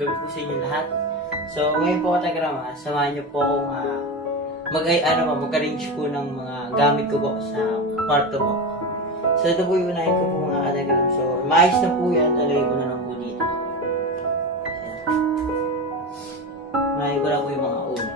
gabi po sa inyo lahat. So, ngayon po Kategram, samahan niyo po akong mag-arrange po ng mga gamit ko po sa kwarto po. So, ito po yung unahin ko po mga Kategram. So, maayos na po yan. Talagay ko na lang po dito. Unahin ko na po yung mga una.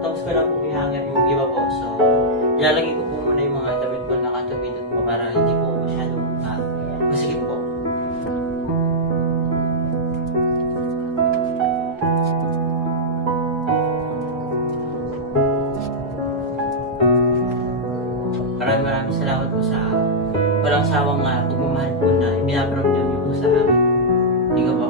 Tapos ko lang po i-hanger yung iba po. So, ilalagay ko po muna yung mga damit ko nakatabi doon po para hindi po masyadong masikip po. Maraming salamat po sa walang sawang pagmamahal po na ibinaparamdam niyo po sa amin. Hindi ko po.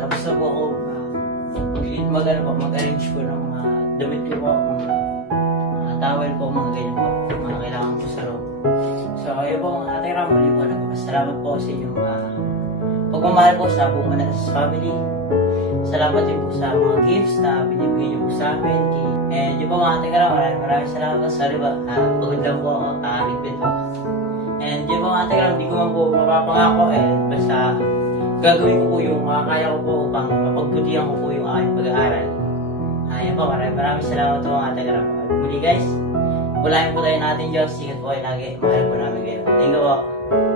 Tapos na po ako mag-arrange ko ng mga damit ko po, mga towel po, mga ganyan po, mga kailangan ko sa loob. So, ayun po mga Kategram, muli po nagpapasalamat po sa inyong pagmamahal po sa buong Manalas family. Salamat din po sa mga gifts na binibigay niyo po sa amin. And yun po mga Kategram, maraming salamat po. Sorry ba, pagod lang po ako, kakalitbit po. And yun po mga Kategram, hindi ko man po mapapangako, basta gagawin ko po yung makakaya ko po upang mapagbutihan ko po yung aking pag-aaral. Ayun po, maraming salamat po mga Telegram. At muli guys, pulahin po tayo natin Diyos. Ingat po kayo lagi. Mahal po namin kayo. Thank you po.